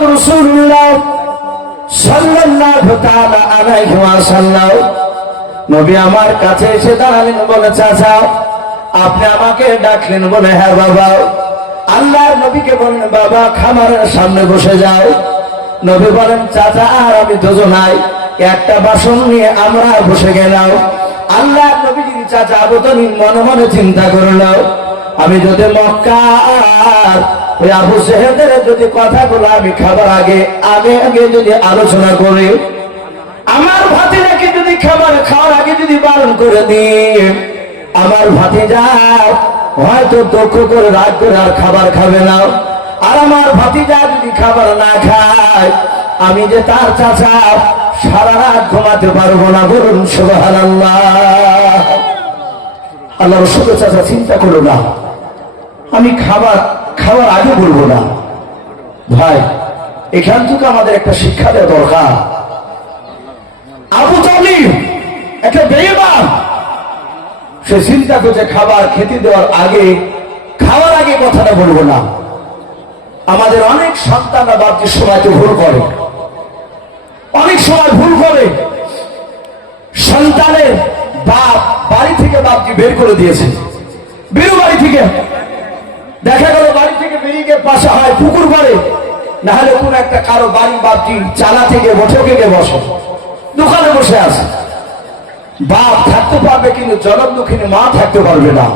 মুহাম্মদ রাসূলুল্লাহ সাল্লাল্লাহু তাআলা আলাইহি ওয়াসাল্লাম নবী আমার কাছে এসে দাঁড়ালেন, বলে চাচা আপনি আমাকে ডাকলেন? বলে হ্যাঁ বাবা। আল্লাহর নবীকে বলেন বাবা খামারের সামনে বসে যাও। নবী বলেন চাচা আর আমি দুজনাই একটা বাসন নিয়ে আমরা বসে গেলাম। আল্লাহর নবী যদি চাচা আবুতনি মনে মনে চিন্তা করলো, আমি যদি মক্কা আর ওই আবু জেহেলের যদি কথাগুলো আমি খাবার আগে যদি আলোচনা করি, আমার ভাতিজাকে যদি খাবার খাওয়ার আগে যদি বারণ করে দিই, আমার ভাতিজা হয়তো দুঃখ করে রাগ করে আর খাবার খাবে না। আর আমার ভাতিজা যদি খাবার না খায়, আমি যে তার চাচা সারা রাত ঘুমাতে পারবো না। বলুন সুবহানাল্লাহ। আল্লাহ রাসূল চাচা চিন্তা করলো না, আমি খাবার আগে বলবো না। ভাই এখান থেকে আমাদের একটা শিক্ষা দেওয়া দরকার। আবু তালিব একটা বেঈমান, সে চিন্তা করছে খাবার খেতে দেওয়ার আগে খাওয়ার আগে কথাটা বলবো না। আমাদের অনেক সন্তানরা বাপজির সময় তো ভুল করে, অনেক সময় ভুল করে। সন্তানের বাপ বাড়ি থেকে বাপজি বের করে দিয়েছে, বেরো বাড়ি থেকে। দেখা গেল বাড়ি থেকে বেরিয়ে গিয়ে পাশে হয় পুকুর পাড়ে, না হলে কোন একটা কারো বাড়ি বাপজি চালা থেকে বসে বসে দোকানে বসে আছে। বাপ থাকতে পারবে কিন্তু জনমদুখিনী মা থাকতে পারবে না।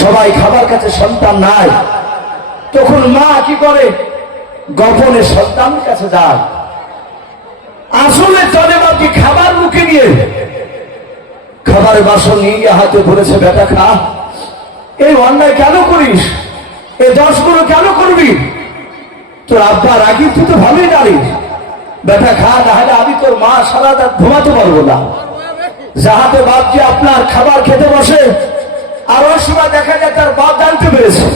সবাই খাবার কাছে সন্তান নাই, তখন মা কি করে গোপনে সন্তানের কাছে যায়। আসলে চলে বাপজি খাবার মুখে নিয়ে খাবারের বাসন নিয়ে গিয়ে হাতে বলেছে বেটা খা। এই অন্যায় কেন করিস? এই দোষগুলো কেন করবি? তোর আব্বা রাগি, তুই তো ভালোই জানিস। বেটা খা, না হলে আমি তোর মা সারা রাত ঘুমাতে পারবো না। যাহাতে বাপজি আপনার খাবার খেতে বসে, আর ওই সময় দেখা যায় তার বাপ জানতে পেরেছে,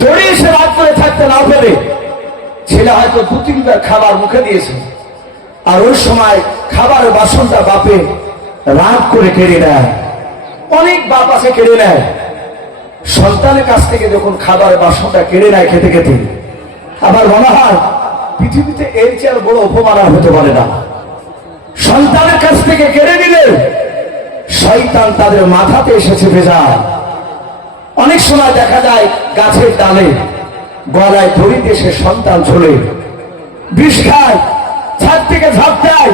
দড়িয়ে সে রাত করে থাকতে না পেরে ছেলে হয়তো 2-3 বার খাবার মুখে দিয়েছে। আর ওই সময় খাবারের বাসনটা বাপে রাগ করে কেড়ে নেয়। অনেক বাপ আছে কেড়ে নেয় সন্তানের কাছ থেকে, যখন খাবারের বাসনটা কেড়ে নেয় খেতে খেতে, আবার মনে হয় পৃথিবীতে এর চেয়ে বড় অপমান হতে পারে না। সন্তানের কাছ থেকে কেড়ে নিলে শয়তান তাদের মাথাতে এসে চেপে যায়। অনেক সময় দেখা যায় গাছের ডালে গলায় দড়ি দিয়ে সে সন্তান ঝোলে, বিষ খায়, ছাদ থেকে ঝাঁপ দেয়,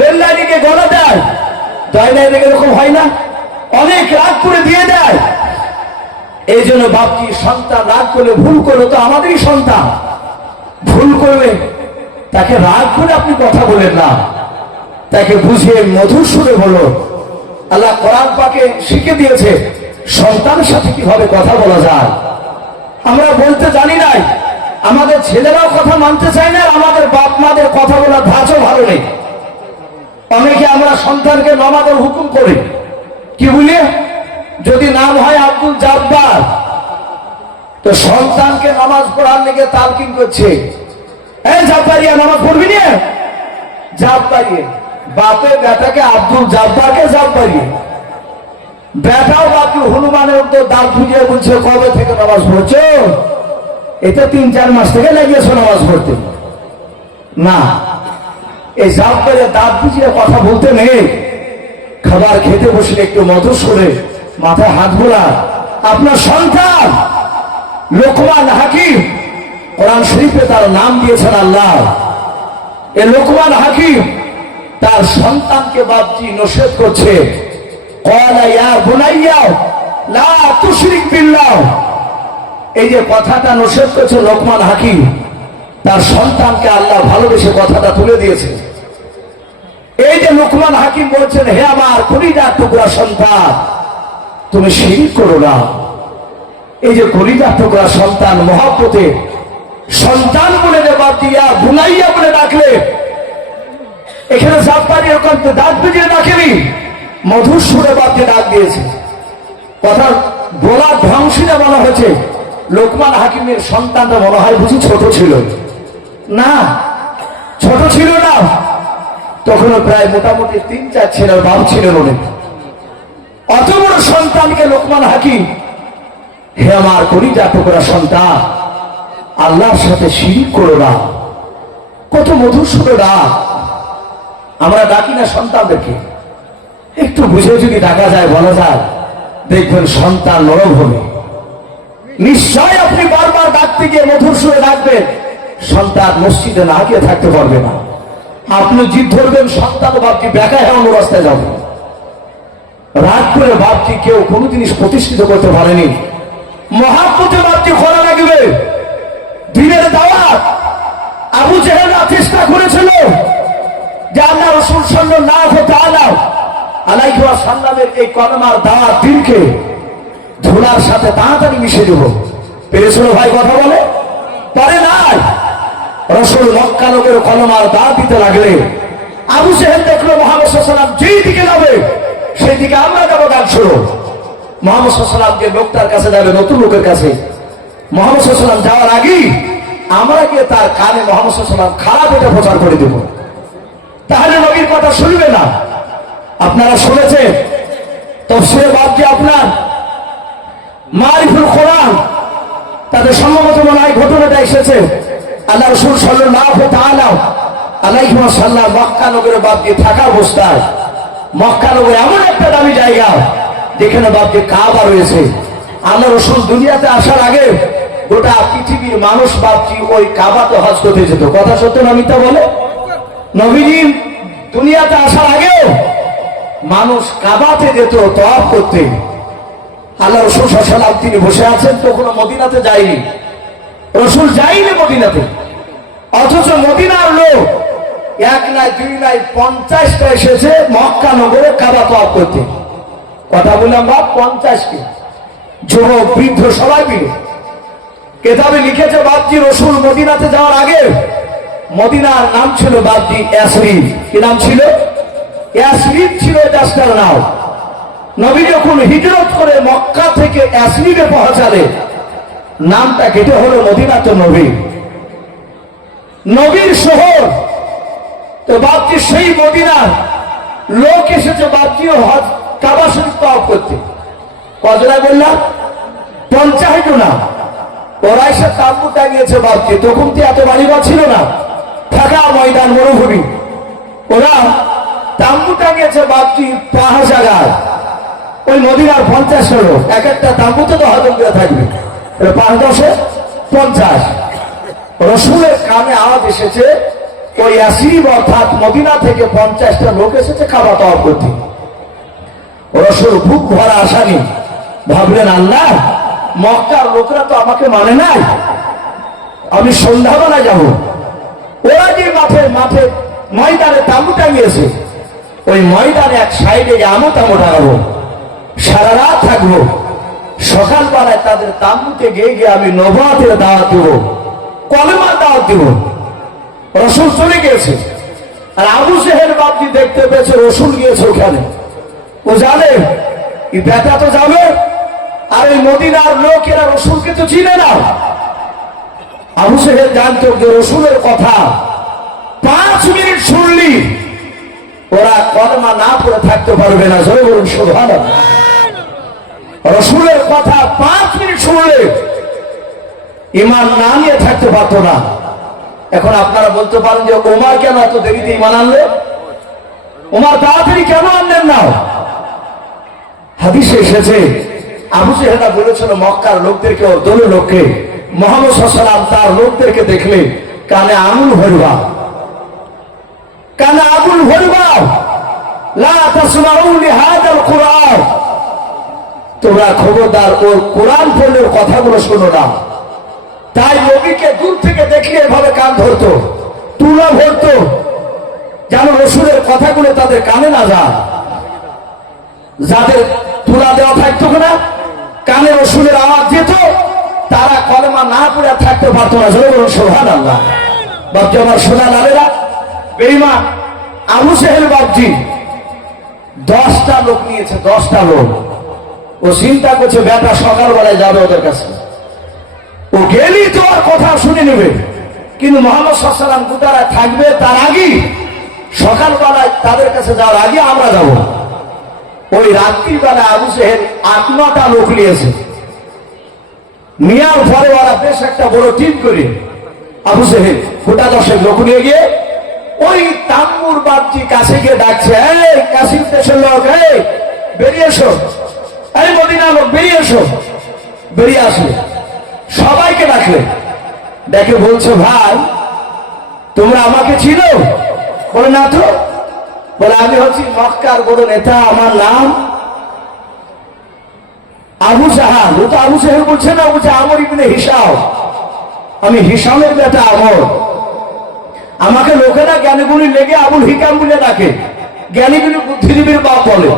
রেল লাইনে গলা দেয়, দয়নায় এরকম হয় না? অনেক রাগ করে দিয়ে দেয়। এই জন্য বাপজি সন্তান রাগ করলে, ভুল করলে তো আমাদেরই সন্তান, ভুল করলে তাকে রাগ করে আপনি কথা বলেন না, তাকে বুঝিয়ে মধুর সুরে বলো। আল্লাহ কোরআন পাকে শিখে দিয়েছে সন্তানের সাথে কিভাবে কথা বলা যায়। আমরা বলতে জানি নাই, আমাদের ছেলেরাও কথা মানতে চায় না, আমাদের বাপ মাদের কথা বলার ধাঁচও ভালো নেই। অনেকে আমরা সন্তানকে নামাজের হুকুম করি, কি বলি? যদি নাম হয় আব্দুল জাব্বার, তো সন্তানকে নামাজ পড়ার লেগে তালকিন করছে, এই জাব্বারিয়া নামাজ পড়বি না, জাব্বারিয়ে। বাপে বেটাকে আব্দুল জাব্বারকে জাব্বারিয়ে, বেটাও বাপকে হনুমানের মতো দাঁত ফুজিয়ে বলছে কবে থেকে নামাজ পড়ছো? এটা 3-4 মাস থেকে লেগেছো নামাজ পড়তে। না, এই জাব্বারিয়া দাঁত ফুজিয়ে কথা বলতে নেই। খাবার খেতে বসলে একটু মধুর সুরে মাথায় হাত বোলা। আপনার সন্তান লোকমান হাকিম, কোরআন শরীফে তার নাম দিয়েছেন আল্লাহ। এই লোকমান হাকিম তার সন্তানকে বাপজি নসিহত করছে, ক্বালা ইয়া বুনাইয়া লা তুশরিক বিল্লাহ। এই যে কথাটা নসিহত করছে লোকমান হাকিম, তার সন্তানকে আল্লাহ ভালোবেসে কথাটা তুলে দিয়েছে। এই যে লোকমান হাকিম বলছেন, হে আমার কলিজার টুকরা সন্তান, তুমি শিরক করো না। এই যে কলিজার টুকরা সন্তান, মহব্বতে সন্তান বলে যে বাপজি ইয়া বুনাইয়া বলে ডাকলে, এখানে জাব্বারি এরকম দাঁত বুঝিয়ে ডাকেনি, মধুর সুরে বাপকে ডাক দিয়েছে। কথা বলার ধ্বংসীরা বলা হয়েছে লোকমান হাকিমের সন্তানটা মনে হয় বুঝি ছোট ছিল না, ছোট ছিল না, তখনও প্রায় মোটামুটি 3-4 ছেলের বাপ ছিলেন অনেক। অত বড় সন্তানকে লোকমান হাকিম, হে আমার কলিজার টুকরা সন্তান, আল্লাহর সাথে শিরিক করো না। কত মধুর সুরে ডাক। আমরা ডাকি না সন্তানদেরকে? একটু বুঝে যদি ডাকা যায়, বলা যায়, দেখবেন সন্তান নরম হবে। নিশ্চয় আপনি বারবার ডাকতে গিয়ে মধুর সুরে ডাকবেন, সন্তান মসজিদে না গিয়ে থাকতে পারবে না। আপনি জিদ ধরবেন, সন্তান বাপটি বেকায় হয়ে অন্য রাস্তায় যাবে। রাগ করে বাপটি কেউ কোনো জিনিস প্রতিষ্ঠিত করতে পারেনি। মহাব্বতে বাপটি খরা লাগবে। দিনের দাওয়াত আবু জেহেলরা চেষ্টা করেছিল যে আল্লাহ রাসূল সাল্লাল্লাহু তাআলা আলাইহি ওয়াসাল্লামের এই কলমার দাওয়াত দিনকে ধুলার সাথে তাড়াতাড়ি মিশে দেব। পেরেছিল ভাই? কথা বলে পারে নাই। রাসূল মক্কা নগরে কলমার দাওয়াত দিতে লাগলে আবু জেহেল দেখলো মুহাম্মদ সাল্লাল্লাহু আলাইহি ওয়াসাল্লাম যেই দিকে যাবে সেই দিকে আমরা যাবো। গান শুনো। মুহাম্মদ সাল্লাল্লাহু আলাইহি ওয়াসাল্লাম যে লোকটার কাছে যাবে, নতুন লোকের কাছে, মুহাম্মদ সাল্লাল্লাহু আলাইহি ওয়াসাল্লাম যাওয়ার আগেই আমরা গিয়ে তার কানে মুহাম্মদ সাল্লাল্লাহু আলাইহি ওয়াসাল্লাম খারাপ এটা প্রচার করে দেব। তাহলে নবীর কথা শুনবে না। আপনারা শুনেছেন তাফসীরে বাবজি, আপনার মারিফুল কোরআন, তাদের সম্ভবত মনে হয় ঘটনাটা এসেছে। আল্লাহ রাসূল সাল্লাল্লাহু তাআলা আলাইহি ওয়াসাল্লাম মক্কা নগরে বাবজি থাকা অবস্থায়, মক্কা নগরে এমন একটা দামি জায়গা যেখানে বাবজি কাবা রয়েছে। আল্লাহ রাসূল দুনিয়াতে আসার আগে গোটা পৃথিবীর মানুষ বাবজি ওই কাবাতে হজ করতে যেত। কথা সত্য না মিথ্যা বলে? নবীজি দুনিয়াতে আসার আগেও মানুষ কাবাতে যেত তওয়াফ করতে। আল্লাহ রাসূল সাল্লাল্লাহু আলাইহি ওয়াসাল্লাম তিনি বসে আছেন, তখনও মদিনাতে যায়নি। রাসূল যায়নি মদিনাতে, অথচ মদিনার লোক এক নাই, দুই নাই, 50টা এসেছে মক্কা নগরে কাবা তওয়াফ করতে। কথা বললাম বা 50কে, যুবক বৃদ্ধ সবাই মিলে। কেতাবে লিখেছে বাবজি রাসূল মদিনাতে যাওয়ার আগে মদিনার নাম ছিল বাবজি ইয়াসরিব। কি নাম ছিল? ইয়াসরিব ছিল দেশটার নাম। নবী যখন হিজরত করে মক্কা থেকে ইয়াসরিবে পৌঁছালে নামটা কেটে হলো মদিনাতুন নবী, নবীর শহর। তো বাবজি সেই মদিনার লোক এসেছে বাবজি হজ কাবা শরীফ তওয়াফ করতে। কজনা বললাম? 50 জন। ওরা এসে তাঁবু টাঙিয়েছে বাবজি। তখন তো এত বাড়িঘর ছিল না, ফাঁকা ময়দান, মরুভূমি। ওরা তাঁবু টাঙিয়েছে বাবজি 5 জায়গায়। ওই মদিনার 50 লোক, এক একটা তাঁবুতে তো হজম করে থাকবে, 5 10 50। রাসূলের কানে আওয়াজ এসেছে ওই ইয়াসরিব অর্থাৎ মদিনা থেকে 50টা লোক এসেছে কাবা তওয়াফ করতে। রাসূল বুক ভরা আশা নিয়ে ভাবলেন, আল্লাহ মক্কার লোকরা তো আমাকে মানে নাই, আমি সন্ধ্যাবেলা যাব। ওরা যে মাঠে ময়দানে তাঁবু টাঙিয়েছে, ওই ময়দানে এক সাইডে আমও তাঁবু টাঙাবো, সারা রাত থাকবো। সকালবেলায় তাদের তাঁবুতে গিয়ে গিয়ে আমি নবুয়তের দাওয়াত দেব, কলেমার দাওয়াত দেব। রাসূল চলে গিয়েছে, আর আবু জেহেল বাবজি দেখতে পেয়েছে রাসূল গিয়েছে ওখানে। ও জানে এই বেটা তো যাবে, আর এই মদিনার লোকেরা রাসূলকে তো চিনে না। আবু জেহেল জানতো যে রাসূলের কথা 5 মিনিট শুনলি ওরা কলমা না পড়ে থাকতে পারবে না। জোরে বলুন সুবহানাল্লাহ। রাসূলের কথা 5 মিনিট শুনলে ঈমান না নিয়ে থাকতে পারতো না। এখন আপনারা বলতে পারেন যে ওমর কেন এত দেরিতে ঈমান আনলে? ওমর তাড়াতাড়ি কেন আনলেন না? হাদিসে এসেছে আবু জেহেল বলেছিল মক্কার লোকদেরকে, দল লোককে, মুহাম্মদ সাল্লাল্লাহু আলাইহি ওয়াসাল্লাম তার লোকদেরকে দেখলে কানে আঙুল ভরবা, কানে আঙুল ভরবা, লা তাসমাউ লিহাদাল কুরআন, তোমরা খবরদার ওর কোরআন পড়লেও কথাগুলো শোনো না। তাই নবীকে দূর থেকে দেখলে এভাবে কান ধরতো, তুলা ভরতো, যেন রাসূলের কথাগুলো তাদের কানে না যায়। যাদের তুলা দেওয়া থাকতো না, কানে রাসূলের আওয়াজ যেত, তারা কলেমা না পড়ে থাকতে পারতো না। জোরে বলুন সুবহানাল্লাহ। বাবজি আমার সোনা লালেরা, বেঈমান আবু জেহেল বাবজি 10টা লোক নিয়েছে, 10টা লোক। ও চিন্তা করছে বেটা সকালবেলায় যাবে ওদের কাছে, ও গেলি তো আর কথা শুনে নেবে। কিন্তু মুহাম্মদ সাল্লাল্লাহু আলাইহি ওয়াসাল্লাম দুটারা থাকবে, তার আগে সকালবেলায় তাদের কাছে যাওয়ার আগে আমরা যাব। ওই রাত্রিবেলা আবু জেহেল 8-9টা লোক নিয়েছে। নেওয়ার পরে ওরা বেশ একটা বড় টিম করে আবু জেহেল গোটা 10 লোক নিয়ে গিয়ে ওই তাম্বুর বাপজি কাছে গিয়ে ডাকছে, এই কাশিম দেশের লোক, এই বেরিয়ে এসো, এই মদিনা লোক বেরিয়ে এসো। বেরিয়ে আসলে সবাইকে ডাকলে, ডেকে বলছে, ভাই তোমরা আমাকে চিনো? বলে না তো। বলে আমি হচ্ছি মক্কার বড় নেতা, আমার নাম আবু জাহাল। ও তো আবু জাহেল বলছে না, বলছে আমর ইবনে হিসাম, আমি হিসামের বেটা আমর। আমাকে লোকেরা জ্ঞানীগুলি লেগে আবুল হিকাম বলে ডাকে, জ্ঞানীগুলি বুদ্ধিজীবীর বাপ বলে।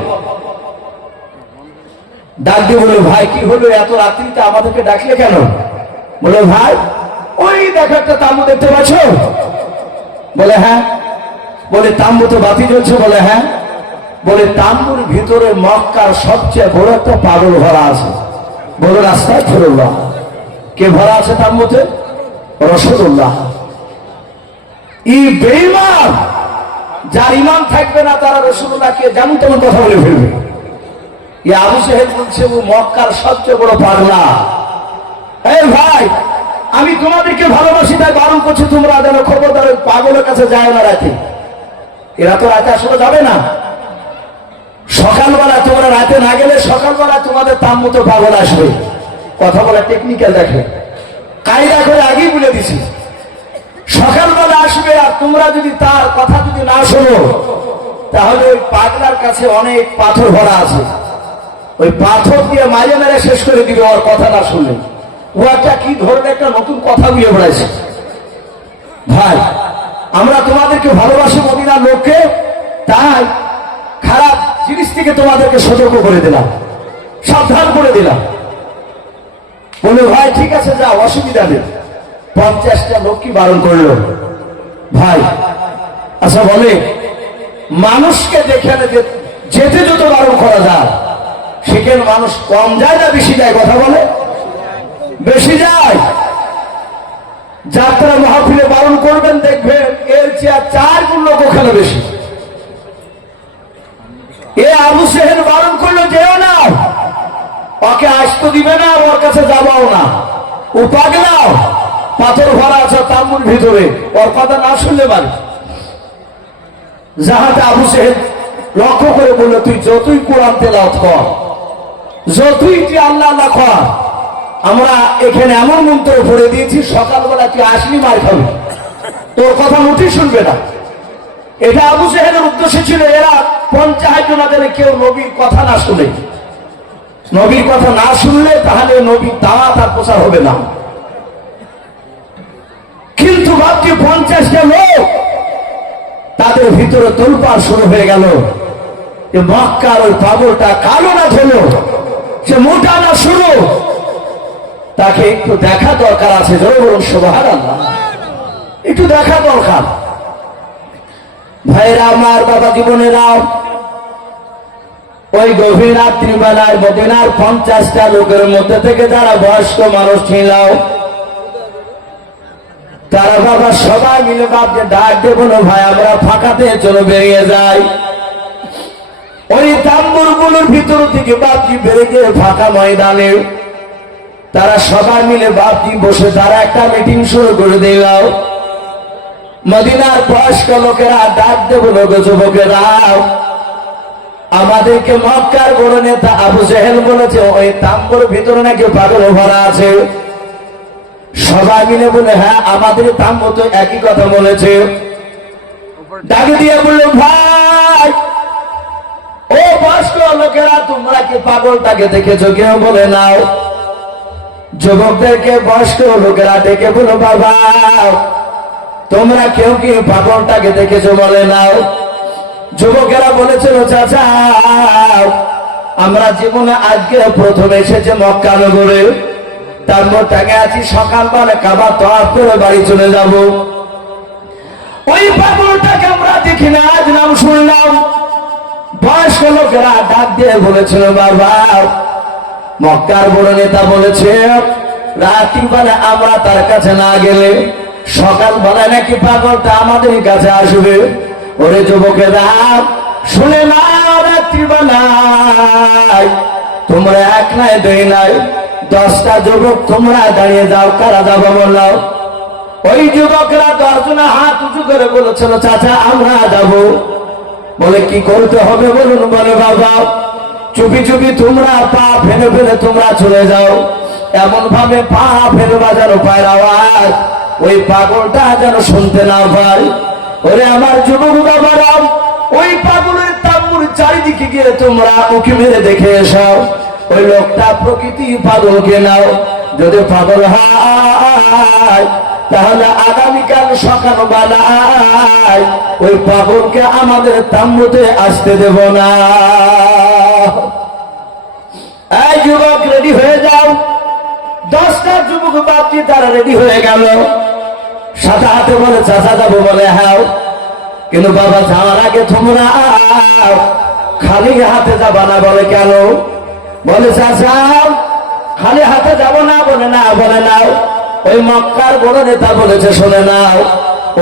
ডাক দিয়ে বলে, ভাই কি হলো, এত রাত্রিতে আমাদেরকে ডাকলে কেন? বলে ভাই ওই দেখো একটা তাম্বু দেখতে পাচ্ছ? বলে হ্যাঁ। বলে তাম্বু তো বাতি জ্বলছে? বলে হ্যাঁ। বলে তাম্বুর ভিতরে মক্কার সবচেয়ে বড় একটা পাগল ভরা আছে। বলে রাস্তায় ফেরুল্লাহ। কে ভরা আছে তাম্বুতে? রাসূলুল্লাহ। ই বেঈমান, যার ঈমান থাকবে না তারা রাসূলুল্লাহকে যেমন তেমন কথা বলে ফেলবে। এই আবু জেহেল বলছে ও মক্কার সবচেয়ে বড় পাগলা। এই ভাই আমি তোমাদেরকে ভালোবাসি তাই বারণ করছি, তোমরা যেন খবরদার পাগলের কাছে যায় না রাতে। এরা তো রাতে আসলে যাবে না। সকালবেলা তোমরা রাতে না গেলে সকালবেলা তোমাদের তাম্বুতে পাগল আসবে। কথা বলা টেকনিক্যাল দেখে, কায়দা করে আগেই বলে দিছি। সকালবেলা আসবে, আর তোমরা যদি তার কথা যদি না শোনো তাহলে ওই পাগলার কাছে অনেক পাথর ভরা আছে, ওই পাথর দিয়ে মাঝে মেরে শেষ করে দিবে ওর কথা না শুনলে। ও একটা কি ধরনের একটা নতুন কথা বুঝে বেড়াইছে। ভাই আমরা তোমাদেরকে ভালোবাসি মদিনার লোককে, তাই খারাপ জিনিস থেকে তোমাদেরকে সতর্ক করে দিলাম, সাবধান করে দিলাম। বলে ভাই ঠিক আছে যাও, অসুবিধা নেই। 50টা লোক কি বারণ করলো ভাই? আচ্ছা বলে মানুষকে যেখানে যেতে যত বারণ করা যায় সেখানে মানুষ কম যায় না বেশি যায়? কথা বলে বেশি যায়। যাত্রা মাহফিলে বারণ করবেন, দেখবেন এর চেয়ে 4 গুণ লোক ওখানে বেশি। এ আবু জেহেল বারণ করলো যেও না, ওকে আসতে দিবে না, ওর কাছে যাবাও না। ও পাগলা, পাথর ভরা আছে তাম্বুর ভিতরে, ওর কথা না শুনলে পারে। যাহাতে আবু জেহেল লক্ষ্য করে বললো, তুই যতই কোরআন তেলাওয়াত কর, যতই তুই আল্লাহ আল্লাহ কর, আমরা এখানে এমন মন্ত্র পড়ে দিয়েছি সকালবেলা তুই আসলি মার খাবি, তোর কথা মোটেই শুনবে না। এটা আবু জেহেলের উদ্দেশ্য ছিল, এরা 50 জনাদের কেউ নবীর কথা না শুনে। নবীর কথা না শুনলে তাহলে নবীর দাওয়াত আর প্রচার হবে না। কিন্তু ভাবছি 50টা লোক, তাদের ভিতরে তোলপাড় শুরু হয়ে গেল। মক্কার ওই পাগলটা কালো না হলো, সে মোটা না শুরু, তাকে একটু দেখা দরকার আছে। জোরে বলুন সুবহানাল্লাহ। একটু দেখা দরকার। ভাইরা আমার, বাবা জীবনেরা, ওই গভীর রাত্রিবেলায় মদিনার 50টা লোকের মধ্যে থেকে যারা বয়স্ক মানুষ ছিল, তারা বাবা সবাই মিলে বাপকে ডাক দিয়ে বলো, ভাই আমরা ফাঁকাতে চলো বেরিয়ে যাই। ওই তাম্বুর গুলোর ভিতর থেকে বাপজি বেরিয়ে ফাঁকা ময়দানে তারা সবাই মিলে বাপজি বসে তারা একটা মিটিং শুরু করে দিল। মদিনার বয়স্ক লোকেরা ডাক দিয়ে বলো, গো যুবকেরা, আমাদেরকে মক্কার বড় নেতা আবু জেহেল বলেছে ওই তাম্বুর ভিতরে নাকি পাগল ভরা আছে। সবাই মিলে বলে, হ্যাঁ আমাদের তাম্বু তো একই কথা বলেছে। ডাকে দিয়ে বললো, ভাই ও বয়স্ক লোকেরা, তোমরা কি পাগলটাকে দেখেছো? কেউ বলে নাও। যুবকদেরকে বয়স্ক লোকেরা ডেকে বলো, বাবা তোমরা কেউ কি পাগলটাকে দেখেছো? বলে নাও। যুবকেরা বলেছিল, চাচা আমরা জীবনে আজকে প্রথম এসেছে মক্কা নগরে, তারপর টাকে আছি, সকালবেলা কাবা তওয়াফ করে বাড়ি চলে যাব। ওই পাগলটাকে আমরা দেখি না, আজ নাম শুনলাম। বয়স্ক লোকেরা ডাক দিয়ে বলেছিল, বাবা মক্কার বড় নেতা বলেছে রাত্রিবেলা আমরা তার কাছে না গেলে সকালবেলা নাকি পাগলটা আমাদের কাছে আসবে। ওরে যুবকেরা শুনে না, রাত্রিবেলায় তোমরা এক নাই দুই নাই 10টা যুবক তোমরা দাঁড়িয়ে যাও, কারা যাবো বললাম? ওই যুবকরা 10 জন হাত উঁচু করে বলেছিল, চাচা আমরা যাব। বলে কি করতে হবে বলুন? বলে বাবা চুপি চুপি তোমরা পা ফেলে ফেলে তোমরা চলে যাও, এমন ভাবে পা ফেলবা যেন পায়ের আওয়াজ ওই পাগলটা যেন শুনতে না পায়। ওরে আমার যুবক বাবারা, ওই পাগলের তাম্বুর চারিদিকে গিয়ে তোমরা উঁকি মেরে দেখে এসো ওই লোকটা প্রকৃতি পাগলকে নাও। যদি পাগল হয় তাহলে আগামীকাল সকালবেলায় ওই পাগলকে আমাদের তাম্বুতে আসতে দেব না। এই যুবক রেডি হয়ে যাও। 10টা যুবক বাপজি তারা রেডি হয়ে গেল। সাথে হাতে বলে চাচা যাবো, বলে হ্যাঁ, কিন্তু বাবা যাওয়ার আগে তোমরা খালি হাতে যাবা না। বলে কেন? বলে চাচা খালি হাতে যাব না। বলে না, বলে নাও ওই মক্কার বড় নেতা বলেছে, শোনে নাও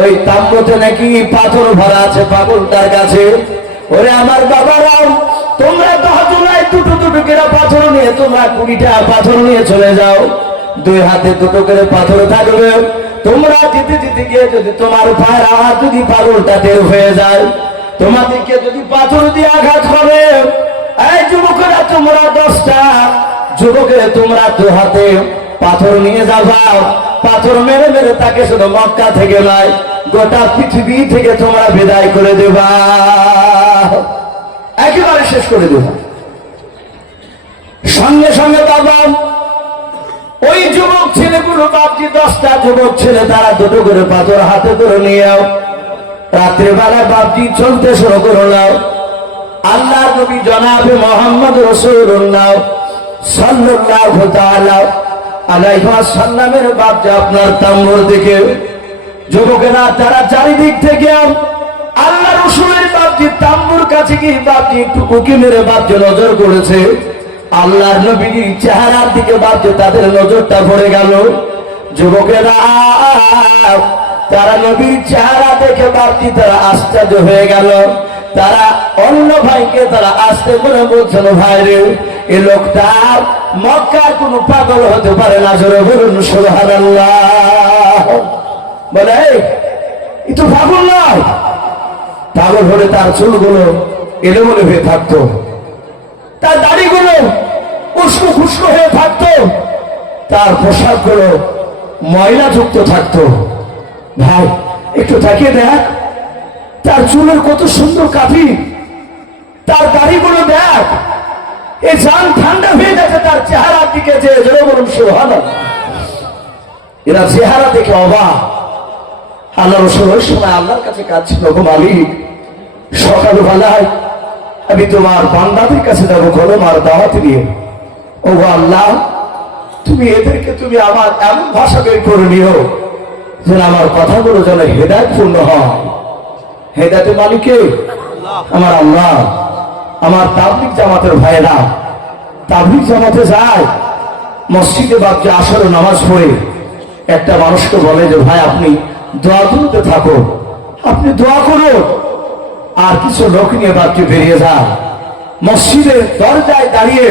ওই তাম্বুতে নাকি পাথর ভরা আছে পাগলটার কাছে। ওরে আমার বাবারাও, তোমরা 10 জুলাই দুটো দুটো করে পাথর নিয়ে তোমরা 20টা পাথর নিয়ে চলে যাও। 2 হাতে 2টো করে পাথর থাকবে। তোমরা যেতে যেতে গিয়ে যদি তোমার পায়ের আঘাত যদি পাগলটা টের হয়ে যায়, তোমাদেরকে যদি পাথর দিয়ে আঘাত করে, এই যুবকেরা তোমরা 10টা যুবকের তোমরা 2 হাতে পাথর নিয়ে যাবা। পাথর মেরে মেরে তাকে শুধু মক্কা থেকে নয় গোটা পৃথিবী থেকে তোমরা বিদায় করে দেবা, একেবারে শেষ করে দেবা। সঙ্গে সঙ্গে বাবা ওই যুবক ছেলেগুলো বাপজি 10টা যুবক ছেলে তারা 2টো করে পাথর হাতে ধরে নিয়ে রাত্রিবেলা বাপজি চলতে শুরু করলাম। আল্লাহ নবী জনাবে মোহাম্মদ রাসূলুল্লাহ সাল্লাল্লাহু তাআলা আলাইহি ওয়াসাল্লামের বাপজি আপনার তাম্বুর দিকে যুবকেরা তারা চারিদিক থেকে আল্লাহ রাসূলের বাপজি তাম্বুর কাছে গিয়ে বাপজি একটু উকি মেরে বাপজি নজর করেছে। আল্লাহর নবীর চেহারার দিকে বাপজি তাদের নজরটা পড়ে গেল। যুবকেরা তারা নবীর চেহারা দেখে বাপজি তারা আশ্চর্য হয়ে গেল। তারা অন্য ভাইকে তারা আসতে করে বলছেন, ভাই রে এই লোকটা মক্কার কোন পাগল হতে পারে না। জোরে বলুন সুবহানাল্লাহ। বলে এই তো পাগল নয়। পাগল হলে তার চুলগুলো এলোমেলো হয়ে থাকতো, তার দাড়িগুলো উস্কো খুস্কো হয়ে থাকতো, তার পোশাকগুলো ময়লা যুক্ত থাকতো। ভাই একটু তাকিয়ে দেখ, তার চুলের কত সুন্দর কাঠি, তার দাড়িগুলো দেখ, এ জান ঠান্ডা হয়ে যাচ্ছে তার চেহারার দিকে। যে জোরে বলুন সুবহানাল্লাহ। এরা চেহারা দেখে অবাক। আল্লাহ রাসূল ওই সময় আল্লাহর কাছে কাঁদছিল, গো মালিক সকালবেলায় আমি তোমার বান্দাদের কাছে যাবো কলমার দাওয়াত নিয়ে। ও আল্লাহ তুমি এদেরকে তুমি আমার এমন ভাষা বের করে নিও যেন আমার কথাগুলো যেন হেদায়েতপূর্ণ হয়। হেদায়েতের মালিক কে? আমার আল্লাহ। আমার তাবলীগ জামাতের ভাইয়েরা তাবলীগ জামাতে যায়, মসজিদে বাপজি আসর নামাজ পড়ে একটা মানুষকে বলে যে ভাই আপনি দোয়া করতে থাকো, আপনি দোয়া করুন। আর কিছু লোক নিয়ে বাপজি বেরিয়ে যায়, মসজিদের দরজায় দাঁড়িয়ে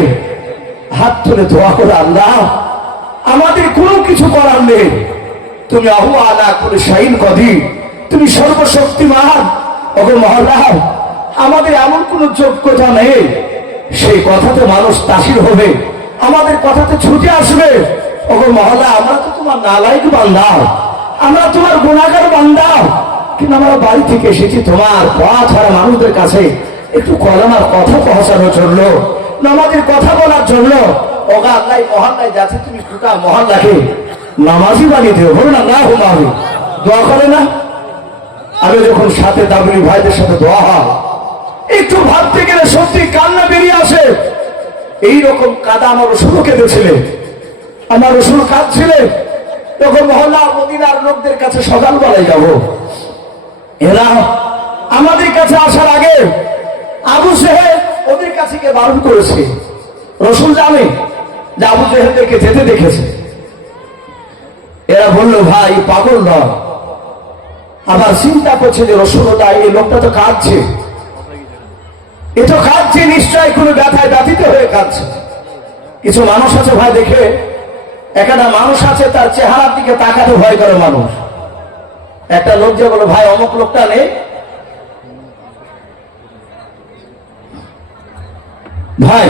হাত তুলে দোয়া করে, আল্লাহ আমাদের কোনো কিছু করার নেই, তুমি আহু আলা কুল্লি শাইইন কদির, তুমি সর্বশক্তিমান। ওগো মওলা আমাদের এমন কোন যোগ্যতা নেই সেই কথাতে মানুষ তাসির হবে, আমাদের কথাতে ছুটে আসবে। ওগো মওলা আমরা তো তোমার নালায়েক বান্দা, আমরা তোমার গুনাহগার বান্দা, কিন্তু আমরা বাড়ি থেকে এসেছি তোমার পথ হারা মানুষদের কাছে একটু কলমার কথা পৌঁছানোর জন্য, নামাজের কথা বলার জন্য। ওগো আল্লাহ মহল্লায় যাচ্ছে তুমি গোটা মহল্লাকে নামাজি বানিয়ে দেবো। বলুন না হুমাবি দোয়া করে না। আমি যখন সাথে তাবলীগ ভাইদের সাথে দোয়া হয় একটু ভাবতে গেলে সত্যি কান্না বেরিয়ে আসে। এইরকম কাদা আমার রসুলও কেঁদেছিলেন, আমার রসুল কাঁদছিলেন। তখন মহল্লা মদিনার লোকদের কাছে সকালবেলায় যাব, এরা আমাদের কাছে আসার আগে আবু জেহেল ওদের কাছে কে বারণ করেছে। রসুল জানে যে আবু জেহেলদেরকে যেতে দেখেছে। এরা বললো ভাই পাগল নয়। আবার চিন্তা করছে যে রসুলতা এই লোকটা তো কাঁদছে, এ তো কাঁদছে নিশ্চয় কোনো ব্যথায় ব্যথিত হয়ে কাঁদছে। কিছু মানুষ আছে ভাই, দেখে একটা মানুষ আছে তার চেহারার দিকে তাকাতে ভয় করে মানুষ। একটা লোক যে বলো ভাই অমুক লোকটা নেই, ভাই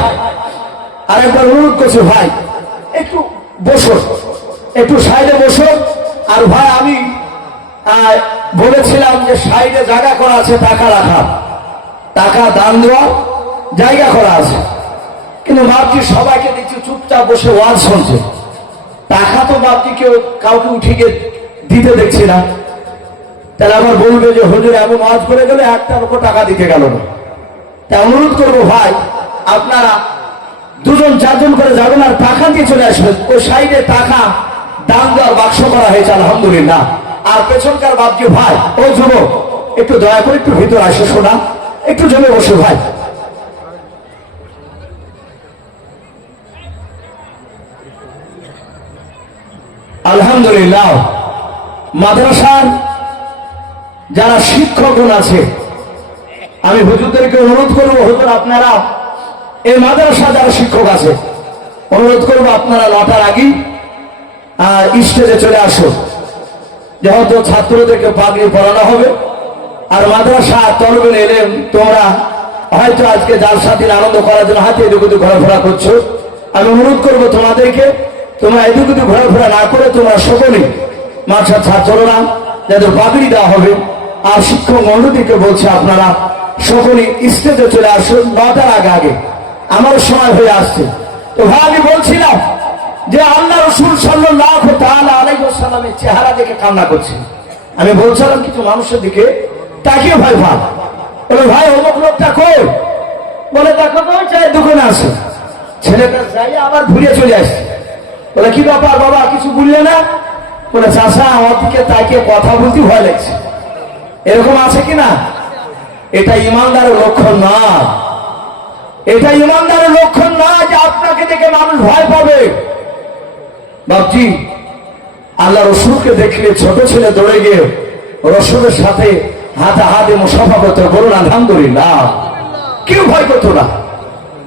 আরেকবার অনুরোধ করছে ভাই একটু বসো, একটু সাইডে বসো। আর ভাই আমি বলেছিলাম যে সাইডে জায়গা করা আছে টাকা রাখা, টাকা দান দেওয়ার জায়গা করা আছে, কিন্তু ভাবছি সবাইকে দেখছি চুপচাপ বসে ওয়াজ শুনছে। টাকা তো ভাবছি কেউ কাউকে উঠিয়ে দিতে দেখছি না। তাহলে আমার বলবে যে হুজুর এমন ওয়াজ করে গেলে একটা লোক টাকা দিতে গেল না। তাই অনুরোধ করবো ভাই আপনারা দুজন চারজন করে যাবেন আর টাকা দিয়ে চলে আসবেন। ওই সাইডে টাকা দান দেওয়ার বাক্স করা হয়েছে আলহামদুলিল্লাহ। আর পেছনকার ভাবছি ভাই ও যুবক একটু দয়া করে একটু ভিতরে আসে, শোনা একটু জমে বসে ভাই। আলহামদুলিল্লাহ মাদ্রাসার যারা শিক্ষকগণ আছে আমি হুজুরদেরকে অনুরোধ করবো, হুজুর আপনারা এই মাদ্রাসা যারা শিক্ষক আছে অনুরোধ করবো আপনারা 9টার আগেই স্টেজে চলে আসো। যেহেতু ছাত্রদেরকে পাগড়ি পরানো হবে আর মাদ্রাসা তলবে এলেন, তোমরা হয়তো আজকে জালসা দিন আনন্দ করার জন্য হাতে এদিক ওদিক ঘোরাফেরা করছো। আমি অনুরোধ করবো তোমাদেরকে তোমরা এদিক ওদিক ঘোরাফেরা না করে তোমরা সকলে মাদ্রাসার ছাত্ররা যাদের পাগড়ি দেওয়া হবে আর শিক্ষক মন্ডলীকে বলছে আপনারা সকলে স্টেজে চলে আসুন 9টার আগে। আমার সময় হয়ে আসছে। তো ভাই আমি বলছিলাম যে আল্লাহ রাসূল সাল্লাল্লাহু তাআলা আলাইহি ওয়াসাল্লামের চেহারা দেখে কান্না করছে। আমি বলছিলাম কিছু মানুষের দিকে তাকিয়ে ভাই ভাই বলে ভাই অমুক লোকটা কই, বলে দেখো তো চাই দোকানে আছে। ছেলেটা যাই আবার ঘুরে চলে আসছে। বলে কি ব্যাপার বাবা কিছু বললে না? বলে চাষা আমার দিকে তাকিয়ে কথা বলতে ভয় লাগছে। এরকম আছে কিনা? এটা ইমানদারের লক্ষণ না, এটা ইমানদারের লক্ষণ না যে আপনাকে দেখে মানুষ ভয় পাবে। বাপজি আল্লাহ রসুলকে দেখলে ছোট ছেলে দৌড়ে গিয়ে রসুলের সাথে হাতে হাতে মুসাফা করতে, বলুন আলহামদুলিল্লাহ। কেউ ভয় করতো না,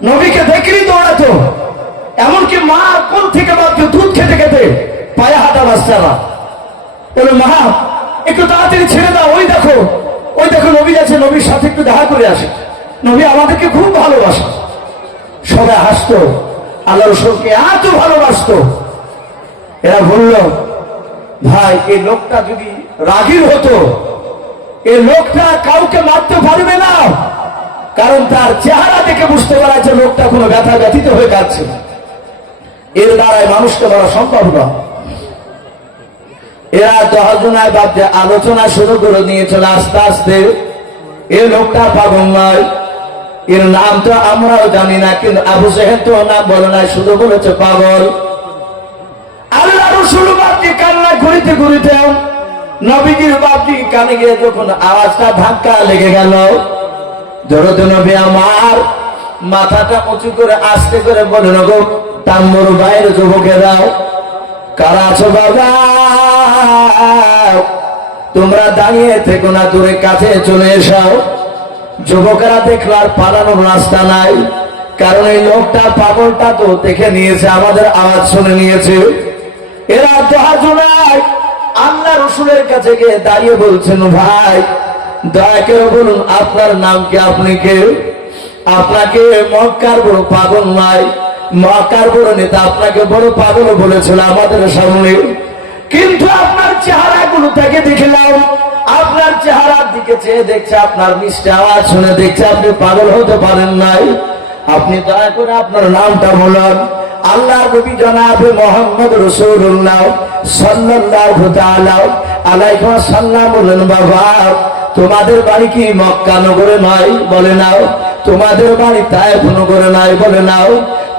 নবীকে দেখলেই দৌড়াতো। এমনকি মা কোল থেকে বাপজি দুধ খেতে খেতে পায়ে হাঁটা বাচ্চারা বলে মা একটু তাড়াতাড়ি ছেড়ে দাও, ওই দেখো নবী আছে, নবীর সাথে একটু দেখা করে আসে। নবী আমাদেরকে খুব ভালোবাসে। সবাই হাসতো, আল্লাহ রসুলকে এত ভালোবাসতো। এরা বলল ভাই এই লোকটা যদি রাগীর হতো, এই লোকটা কাউকে মারতে পারবে না, কারণ তার চেহারা দেখে বুঝতে পারা যে লোকটা কোনো ব্যথা ব্যথিত হয়ে যাচ্ছে। এর দ্বারাই মানুষকে মারা সম্ভব না। এরা 10 জনায় বাদ দিয়ে আলোচনা শুরু করে দিয়েছিল আস্তে আস্তে। এই লোকটা পাগল নয়, এর নাম তো আমরাও জানি না, কিন্তু আবু জেহেল তো নাম বলে নাই, শুধু বলেছে পাগল। আল্লাহ রাসূল বাপজি কান্না করিতে করিতে নবীজির বাপজি কানে গিয়ে যখন আওয়াজটা ধাক্কা লেগে গেল, দরদ নবী আমার মাথাটা উঁচু করে আস্তে করে বলেন গো তাম্বুর বাইরে যুবকে দাও, কারা আছো বাবা তোমরা দাঁড়িয়ে থেকো না, দূরে কাছে চলে এসাও। যুবকেরা দেখলো আর পালানোর রাস্তা নাই, কারণ এই লোকটা পাগলটা তো দেখে নিয়েছে, আমাদের আওয়াজ শুনে নিয়েছে। এরা 10 জনায় আল্লাহ রসুলের কাছে গিয়ে দাঁড়িয়ে বলছেন ভাই দয়া করে বলুন আপনার নাম কি, আপনি কে? আপনাকে মক্কার বড় পাগল নাই, মক্কার বড় নেতা আপনাকে বড় পাগল বলেছিল আমাদের সামনে, কিন্তু আপনার চেহারা গুলো থেকে দেখলাম, আপনার চেহারার দিকে চেয়ে দেখছে, আপনার মিষ্টি আওয়াজ শুনে দেখছে আপনি পাগল হতে পারেন নাই। আপনি দয়া করে আপনার নামটা বলুন। আল্লাহ নবী জনাবে মুহাম্মদ রাসূলুল্লাহ সাল্লাল্লাহু তাআলা আলাইহি ওয়াসাল্লাম বলেন বাবা তোমাদের বাড়ি কি মক্কা নগরে নয়? বলে নাও। তোমাদের বাড়ি তায়েফ নগরে নয়? বলে নাও।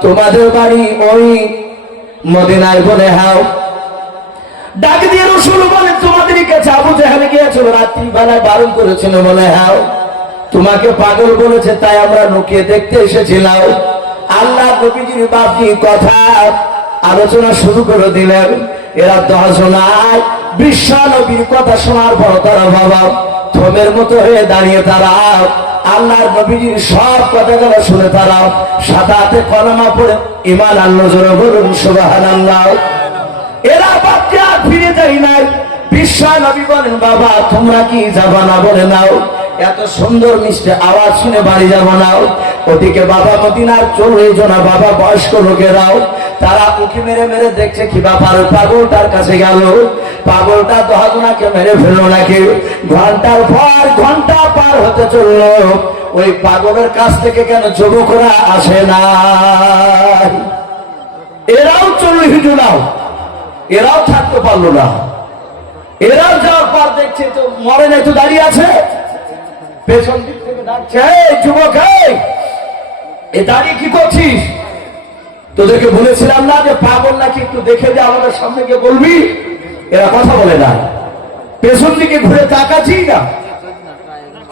তোমাদের বাড়ি ওই মদিনায়? বলে হাও। ডাক দিয়ে রাসূল বলে তোমাদের কাছে আবু জেহেল গিয়েছিল রাত্রি বেলায় বারণ করেছিল? বলে হাও। তোমাকে পাগল বলেছে তাই আমরা লুকিয়ে দেখতে এসেছিলাম। আল্লাহ নবীজির বাপজি কথা আলোচনা শুরু করে দিলেন। এরা 10 জনায় বিশ্ব নবীর কথা শোনার পর তারা বাবা থমের মতো হয়ে দাঁড়িয়ে তারা আল্লাহর নবীজির সব কথাগুলো শুনে তারা সাদা হাতে কলমা পড়ে ঈমান আনলো। জোরে বলুন সুবহানাল্লাহ। এরা বাচ্চা আর ফিরে যায় নাই। বিশ্ব নবী বলেন, বাবা তোমরা কি যাবা না? বলে নাও, এত সুন্দর মিষ্টি আওয়াজ শুনে বাড়ি যাব না। ওদিকে বাবা মদিনার 40 জন বাবা বয়স্ক লোকেরাও তারা উঁকি মেরে মেরে দেখছে কি ব্যাপার। পাগলটার কাছে গেল, পাগলটা দহাজনাকে মেরে ফেললো নাকি। ঘন্টার পর ঘন্টা পার হতে চললো, ওই পাগলের কাছ থেকে কেন যুবকরা আসে না? এরাও 40 জনাও, এরাও থাকতে পারলো না। এরাও যাওয়ার পর দেখছে তো মরে নাই, তো দাঁড়িয়ে আছে। পেছন দিক থেকে ডাকছে, এই যুবক, এই দাঁড়িয়ে কি করছিস? তোদেরকে বলেছিলাম না যে পাগল নাকি, একটু দেখে যে আমাদের সামনে গিয়ে বলবি। এরা কথা বলে না, পেছন দিকে ঘুরে তাকাচ্ছি না।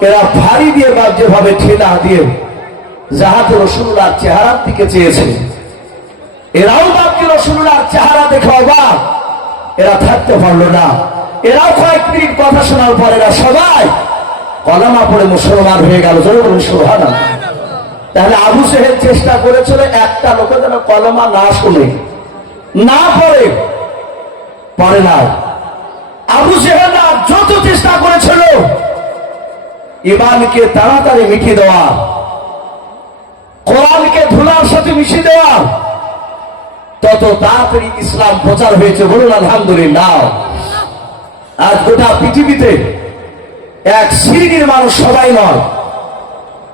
এরা ভারী দিয়ে বা যেভাবে ঠেলা দিয়ে যাহাতে রাসূলুল্লাহর চেহারার দিকে চেয়েছে, এরাও বাপকে রাসূলুল্লাহর চেহারা দেখে অবাক। এরা থাকতে পারলো না। এরাও কয়েক মিনিট কথা শোনার পর এরা সবাই কলেমা পড়ে মুসলমান হয়ে গেল। জোরে বলুন সুবহানাল্লাহ। তাহলে আবু জেহেল চেষ্টা করেছিল একটা লোকে যেন কলেমা না শুনে, না পড়ে, পড়ে না। আবু জেহেল যত চেষ্টা করেছিল ঈমানকে তাড়াতাড়ি মিটিয়ে দেওয়া, কোরআনকে ধুলার সাথে মিশিয়ে দেওয়া, তত তাড়াতাড়ি ইসলাম প্রচার হয়েছে। বলুন আলহামদুলিল্লাহ। আজ গোটা পৃথিবীতে এক শ্রেণীর মানুষ, সবাই নয়,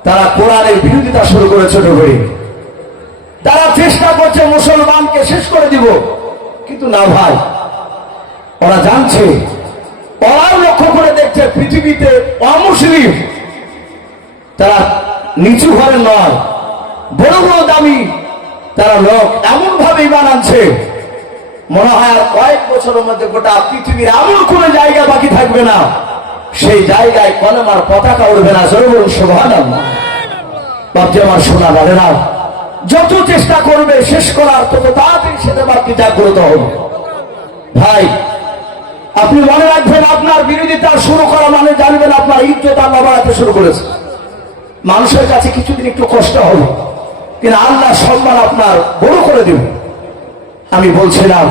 তারা কোরআনের বিরোধিতা শুরু করে ছোট করে। তারা চেষ্টা করছে মুসলমানকে শেষ করে দিব, কিন্তু না ভাই, ওরা জানছে, ওরাও লক্ষ্য করে দেখছে পৃথিবীতে অমুসলিম তারা নিচু ঘরে নয়, বড় বড় দামি তারা লোক এমন ভাবে ঈমান আনছে, মনে হয় আর কয়েক বছরের মধ্যে গোটা পৃথিবীর এমন কোন জায়গা বাকি থাকবে না সেই জায়গায় কলেমার পতাকা উড়বে না। জোরে বলুন সুবহানাল্লাহ। বাপজি আমার সোনা বাড়েরা, যত চেষ্টা করবে শেষ করার, তত তাড়াতাড়ি সেটা বাপকে জাগ্রত হবে। ভাই আপনি মনে রাখবেন, আপনার বিরোধিতা শুরু করা মানে জানবেন আপনার ইজ্জত আল্লাহ বাড়াতে শুরু করেছে। মানুষের কাছে কিছুদিন একটু কষ্ট হবে, কিন্তু আল্লাহ সম্মান আপনার বড় করে দেবে। আমি বলছিলাম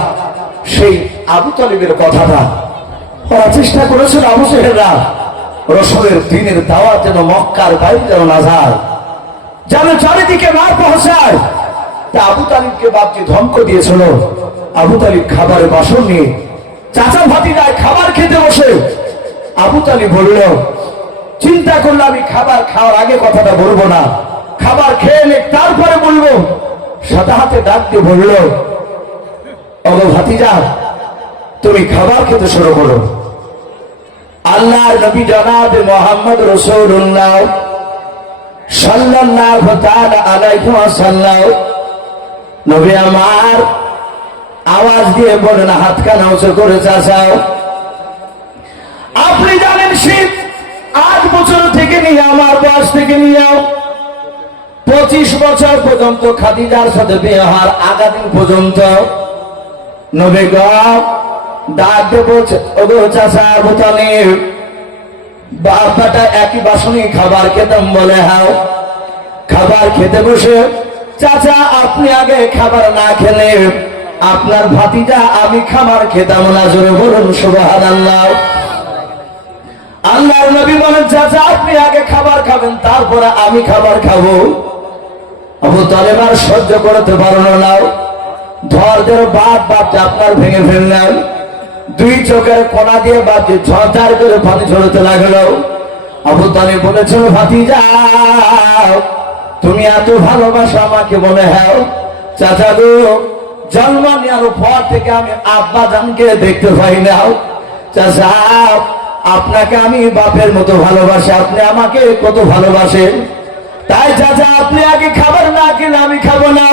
সেই আবু তালিবের কথাটা, ওরা চেষ্টা করেছিল আবু জেহেলরা রাসূলের দ্বীনের দাওয়াত যেন মক্কার বাইরে যেন না যায়, যেন চারিদিকে না পৌঁছায়। তা আবু তালিবকে বাপজি ধমক দিয়েছিল। আবু তালিব খাবারের বাসন নিয়ে চাচা ভাতিজায় খাবার খেতে বসে আবু তালিব বলল, চিন্তা করলে আমি খাবার খাওয়ার আগে কথাটা বলবো না, খাবার খেয়ে নে তারপরে বলবো। সাদা হাতে ডাক দিয়ে বলল, ওগো ভাতিজা, তুমি খাবার খেতে শুরু করো। আল্লাহর নবী জনাবে মুহাম্মদ রাসূলুল্লাহ সাল্লাল্লাহু তাআলা আলাইহি ওয়াসাল্লাম নবী আমার আওয়াজ দিয়ে বলেন, হাত কানা উঁচু করে চাচাও, আপনি জানেন শীত 8 বছর থেকে নিয়ে আমার বয়স থেকে নিয়ে 25 বছর পর্যন্ত খাদিজার সাথে বিয়ে হওয়ার আগা দিন পর্যন্ত নবী গো ডাক দিয়ে বলছে, ওগো চাচা আবু তালিব, বাবাটা একই বাসনে খাবার খেতাম। বলে হ্যাঁ। খাবার খেতে বসে, চাচা আপনি আগে খাবার না খেলে আপনার ভাতিজা আমি খাবার খেতাম না। জোরে বলুন সুবহানাল্লাহ। আল্লাহর নবী বলেন, চাচা আপনি আগে খাবার খাবেন, তারপরে আমি খাবার খাবো। আবু তালেব আর সহ্য করতে পারলো না, ধৈর্যের বাপ আপনার ভেঙে ফেললেন। 2 চোখের কোনা দিয়ে বাপজি ঝরঝর করে পানি ঝরতে লাগলো। আবু তালেব বলেছিল, ভাতিজা তুমি এত ভালোবাসো আমাকে? বলে হ্যাঁ। চাচা গো, জন্ম নেওয়ার পর থেকে আমি আব্বা জানকে দেখতে পাই না। চাচা আপনাকে আমি বাপের মতো ভালোবাসি, আপনি আমাকে কত ভালোবাসেন। তাই চাচা আপনি আগে খাবার না খেলে আমি খাবো না।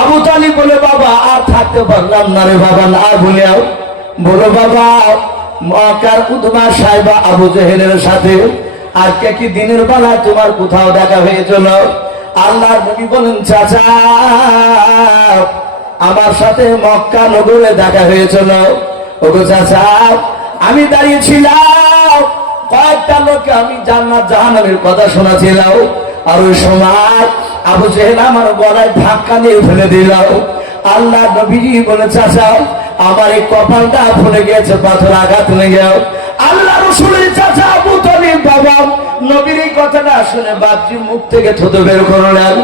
আবু তালিব বলে, বাবা আর থাকতে পারলাম না রে বাবা, না ভুলেও বলো বাবা, মক্কার উদমা সাহেবা আবু জেহেলের সাথে আজকে কি দিনের বেলায় তোমার কোথাও দেখা হয়েছিল? আল্লাহর নবী বলেন, চাচা আমার সাথে মক্কা নগরে দেখা হয়েছিল। ওগো চাচা, আমি দাঁড়িয়েছিলাম কয়েকটা লোককে আমি জান্নাত জাহান্নামের কথা শোনাছিলাম, আর ওই সময় আবু জেহেল আমার গলায় ধাক্কা দিয়ে ফেলে দিল। আল্লাহ নবীজি বলে, চাচা আমার এই কপালটা ফুলে গিয়েছে, পাথর আঘাত লেগে গেল। আল্লাহ রসুলের চাচা আবু তালিব বাবা নবীর এই কথাটা শুনে বাপজি মুখ থেকে থুতু বের করলেন,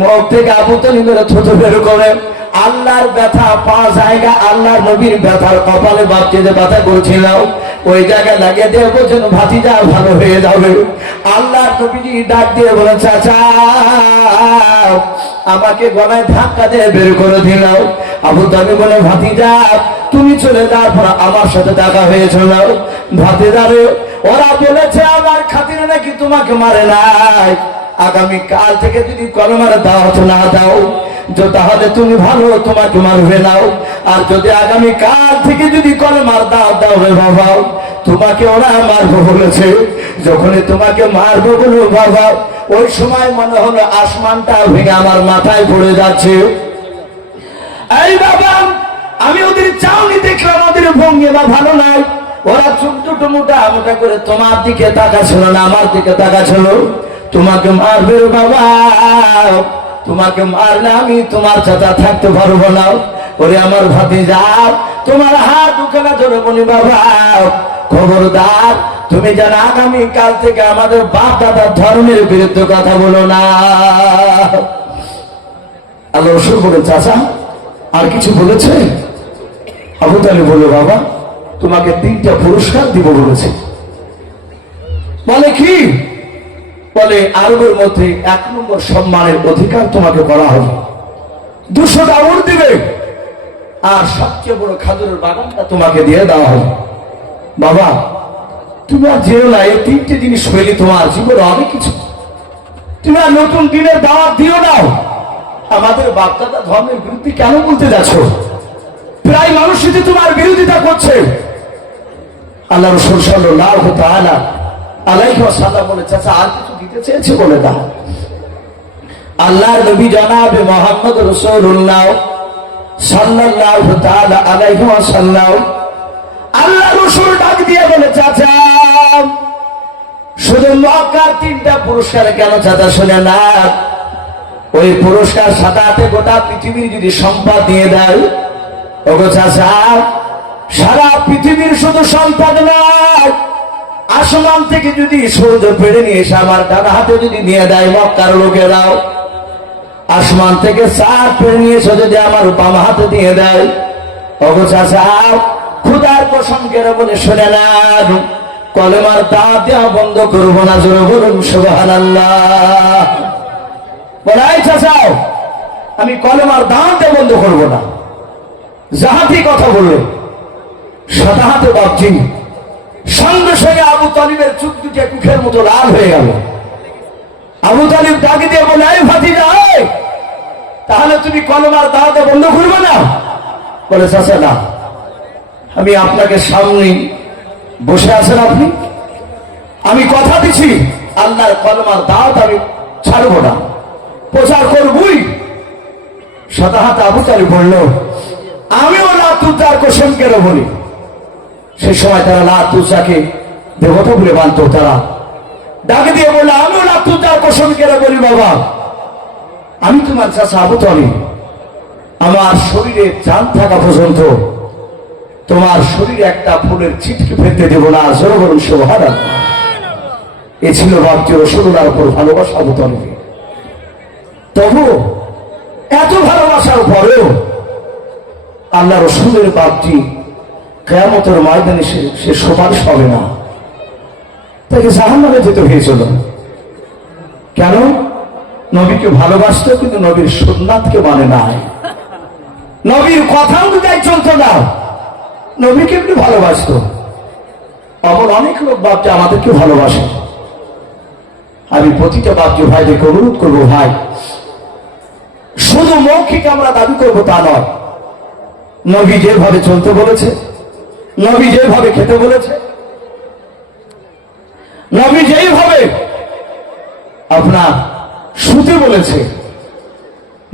মুখ থেকে আবু তালিবের থুতু বের করে আল্লাহর ব্যথা পাওয়া জায়গা, আল্লাহর নবীর ব্যথার কপালে বাপজি যে ব্যথা করছিল ওই জায়গায় লাগিয়ে দিয়ে বলছেন ভাতিজা ভালো হয়ে যাবে। আল্লাহর নবীজি ডাক দিয়ে বলে, চাচা আমাকে গলায় ধাক্কা দিয়ে বের করে দিল। আবু তালিব বলে, ভাতিজা তুমি চলে যাওয়ার পর আমার সাথে দেখা হয়েছিল, ভাতিজারে ওরা বলেছে আমার খাতিরে নাকি তোমাকে মারে নাই, আগামী কাল থেকে যদি কলমার দাওয়াত না দাও তাহলে তুমি ভালো, তোমাকে মারবে নাও। আর যদি আগামী কাল থেকে যদি কলমার দাওয়াত দাও রে বাবা, তোমাকে ওরা মারবো বলেছে। যখনই তোমাকে মারবো বলো বাবা, ওই সময় মনে হলো আসমানটা ভেঙে আমার মাথায় পড়ে যাচ্ছে। এই বাবা আমি ওদের চাউনি দেখলাম, ওদের ভঙ্গিমা ভালো নাই, ওরা চুপ দুটো মোটা মোটা করে তোমার দিকে তাকাছিল না আমার দিকে তাকাছিল। তোমাকে মারবে বাবা, তোমাকে মারলে আমি তোমার চাচা থাকতে পারবো না। ওরে আমার ভাতিজা তোমার হাত দুখানা ধরে বলি বাবা খবরদার তুমি যেন আগামী কাল থেকে আমাদের বাপ দাদার ধর্মের বিরুদ্ধে কথা বলো না। আল্লাহ রসুল বলেন, চাচা আর কিছু বলেছে? আবু তালিব বলল, বাবা তোমাকে 3টা পুরস্কার দিব বলেছে। বলে কি? বলে আরবের মধ্যে 1 নম্বর সম্মানের অধিকার তোমাকে করা হবে, 200টা উট দিবে, আর সবচেয়ে বড় খাজুরের বাগানটা তোমাকে দিয়ে দেওয়া হবে। বাবা তুমি আর যেও না, এই 3টে জিনিস হইলে তোমার জীবনে অনেক কিছু। তুমি আর নতুন দিনের দাওয়াত দিও নাও। আমাদের বাপদাদা ধর্মের বিরুদ্ধে কেন বলতে যাচ্ছ? প্রায় মানুষ যদি তোমার বিরোধিতা করছে। আল্লাহ রাসূল সাল্লাল্লাহু তাআলা আলাইহি ওয়াসাল্লাম বলে, চাচা আর কিছু দিতে চেয়েছে বলে দাও। আল্লাহর নবী জনাবে মুহাম্মদ রাসূলুল্লাহ সাল্লাল্লাহু তাআলা আলাইহি ওয়াসাল্লাম আল্লাহ রাসূল ডাক দিয়ে বলে, চাচা শুধু মক্কার 3টা পুরস্কার কেন চাচা শুনে না, ওই পুরস্কার সাথে সাথে গোটা পৃথিবীর যদি সম্পদ দিয়ে দেয়, ওগো চাচা সারা পৃথিবীর শুধু সম্পদ নয়, আসমান থেকে যদি সূর্য পেড়ে নিয়ে এসে আমার ডানা হাতে যদি নিয়ে দেয় মক্কার লোকেরাও, আসমান থেকে চাঁদ পেড়ে নিয়ে এসে যদি আমার বাম হাতে দিয়ে দেয়, ওগো চাচা খুদার কসম করে বলে শুনে না, কলেমার দাওয়াত দেওয়া বন্ধ করবো না। জোরে বলুন সুবহানাল্লাহ। বলাই চাচা আমি কলেমার দাওয়াত দেওয়া বন্ধ করবো না। জাহাতি কথা বললো সাদা হাতে বাপজি, সঙ্গে সঙ্গে আবু তালিবের চোখ দুটো কুখের মতো লাল হয়ে গেল। আবু তালিব ডাকে দিয়ে বলে, এই ভাতিজা তাহলে তুমি কলেমার দাওয়াত দেওয়া বন্ধ করবে না? বলে, চাচা না, আমি আপনাকে সামনে বসে আছেন আপনি, আমি কথা দিচ্ছি আল্লাহর কলেমার দাওয়াত আমি ছাড়বো না, প্রচার করবই। সাদা হাতে আবু তালিব বলল, আমিও লাতুজার কসম করে বলি। সেই সময় তারা লাতুজাকে দেবতা বলে মানত। তারা ডাকে দিয়ে বললো, আমিও লাতুজার কসম করে বলি বাবা, আমি তোমার চাচা আবু তালিব, আমার শরীরে জান থাকা পর্যন্ত তোমার শরীরে একটা ফুলের ছিটকে ফেলতে দেব না। জোরে বলুন সুবহানাল্লাহ। এ ছিল বাপজি রাসূলুল্লাহর উপর ভালোবাসা আবু তালিবের। তবু এত ভালোবাসার পরেও আল্লাহ রসুলের বাপজি কিয়ামতের ময়দানে সে সুপারিশ হবে না, তাকে জাহান্নামে যেতে হয়েছিল। কেন? নবীকে ভালোবাসত কিন্তু নবীর সুন্নাতকে মানে নাই, নবীর কথা অনুযায়ী চলতো না, নবীকে এমনি ভালোবাসত। এমন অনেক লোক বাপজি আমাদেরকে ভালোবাসে। আমি প্রতিটা বাপজি ভাইদেরকে অনুরোধ করবো, ভাই শুধু মৌখিক আমরা দাবি করবো তা নয়, নবী যেভাবে চলতে বলেছে, নবী যেভাবে খেতে বলেছে, নবী যেইভাবে আপনার শুতে বলেছে,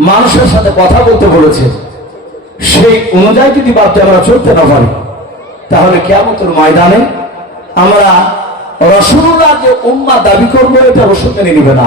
মানুষের সাথে কথা বলতে বলেছে, সেই অনুযায়ী যদি বাপজি আমরা চলতে না পারি, তাহলে কিয়ামতের ময়দানে আমরা রাসূলুল্লাহ যে উম্মাহ দাবি করবো এটা রসুল মেনে নিবে না।